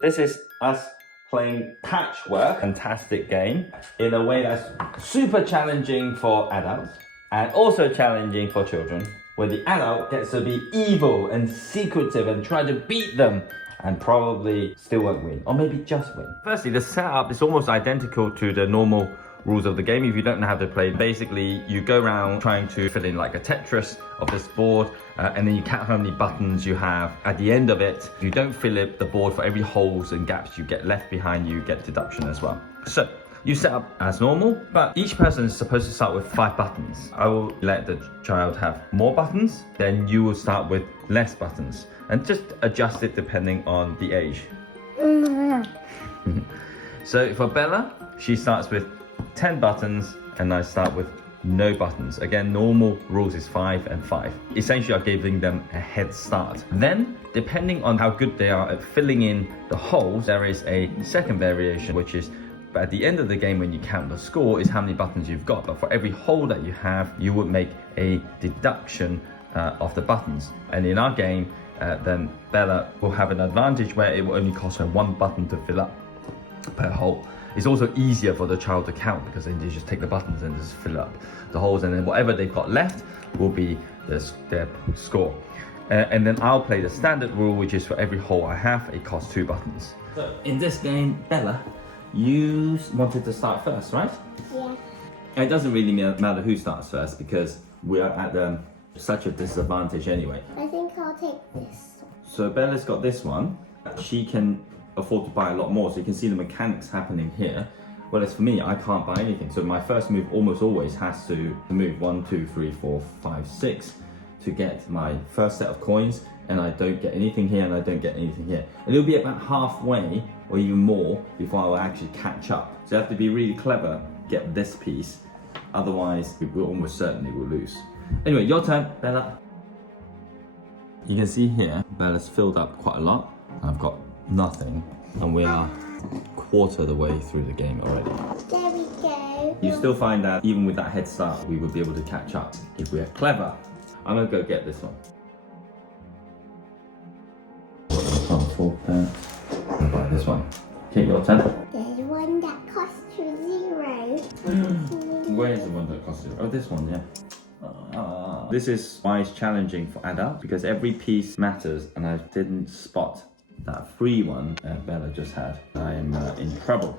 This is us playing Patchwork, fantastic game, in a way that's super challenging for adults and also challenging for children, where the adult gets to be evil and secretive and try to beat them and probably still won't win, or maybe just win. Firstly, the setup is almost identical to the normal rules of the game. If you don't know how to play, basically you go around trying to fill in like a Tetris of this board, and then you count how many buttons you have. At the end of it, you don't fill it the board. For every holes and gaps you get left behind, you get deduction as well. So you set up as normal, but each person is supposed to start with 5 buttons. I will let the child have more buttons, then you will start with less buttons, and just adjust it depending on the age. So for Bella, she starts with 10 buttons, and I start with no buttons. Again, normal rules is 5 and 5. Essentially, I'm giving them a head start. Then, depending on how good they are at filling in the holes, there is a second variation, which is at the end of the game, when you count the score, is how many buttons you've got. But for every hole that you have, you would make a deduction of the buttons. And in our game, then Bella will have an advantage where it will only cost her 1 button to fill up per hole. It's also easier for the child to count, because then they just take the buttons and just fill up the holes, and then whatever they've got left will be their score. And then I'll play the standard rule, which is for every hole I have, it costs 2 buttons. So in this game, Bella, you wanted to start first, right? Yeah. And it doesn't really matter who starts first, because we are at such a disadvantage anyway. I think I'll take this. So Bella's got this one. She can afford to buy a lot more, so you can see the mechanics happening here. Whereas for me, I can't buy anything. So my first move almost always has to move 1, 2, 3, 4, 5, 6 to get my first set of coins, and I don't get anything here and I don't get anything here. And it'll be about halfway or even more before I will actually catch up. So you have to be really clever, get this piece. Otherwise, we will almost certainly will lose. Anyway, your turn, Bella. You can see here, Bella's filled up quite a lot. I've got nothing, and we are quarter of the way through the game already. There we go. You still find that even with that head start, we would be able to catch up if we are clever. I'm gonna go get this one. I can't afford that. I'll buy this one. Okay, your turn. There's one that costs you 0. Where is the one that costs 0? Oh, this one, yeah. This is why it's challenging for adults, because every piece matters, and I didn't spot that free one Bella just had. I am in trouble.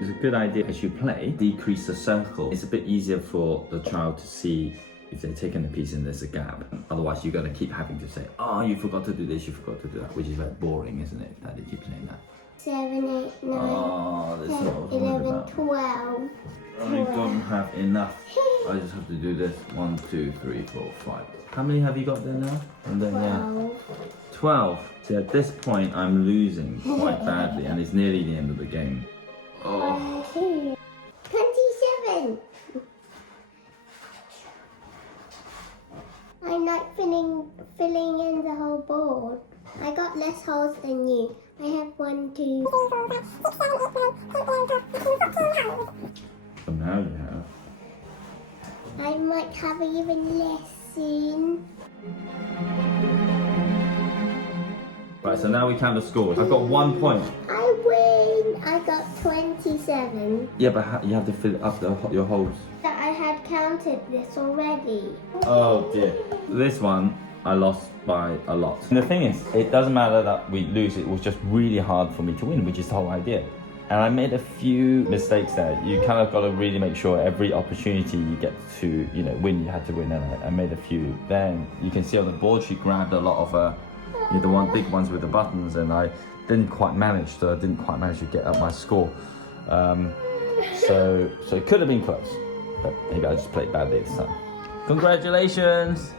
It's a good idea as you play, decrease the circle. It's a bit easier for the child to see if they're taking a piece and there's a gap. Otherwise, you're going to keep having to say, oh, you forgot to do this, you forgot to do that, which is very boring, isn't it? That they keep saying that. 7, 8, 9, Oh, this is what I was 10, worried 11, about. 12. I don't have enough. I just have to do this. 1, 2, 3, 4, 5. How many have you got there now? And then 12. See, at this point, I'm losing quite badly, and it's nearly the end of the game. Oh. 27. I'm not filling in the whole board. I got less holes than you. I have 1, 2, 3, 4, 5, 6, 7, 8, 9, 10, 11, 12, 13. So now you have. I might have even less soon. Right, so now we count the scores. I've got 1 point. I win. I got 27. Yeah, but you have to fill up your holes. But I had counted this already. Oh dear. This one, I lost by a lot. And the thing is, it doesn't matter that we lose, it was just really hard for me to win, which is the whole idea. And I made a few mistakes there. You kind of got to really make sure every opportunity you get to, win, you had to win. And I made a few. Then you can see on the board, she grabbed a lot of the big ones with the buttons, and I didn't quite manage. So I didn't quite manage to get up my score. So it could have been close, but maybe I just played badly this time. Congratulations!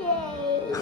Yay!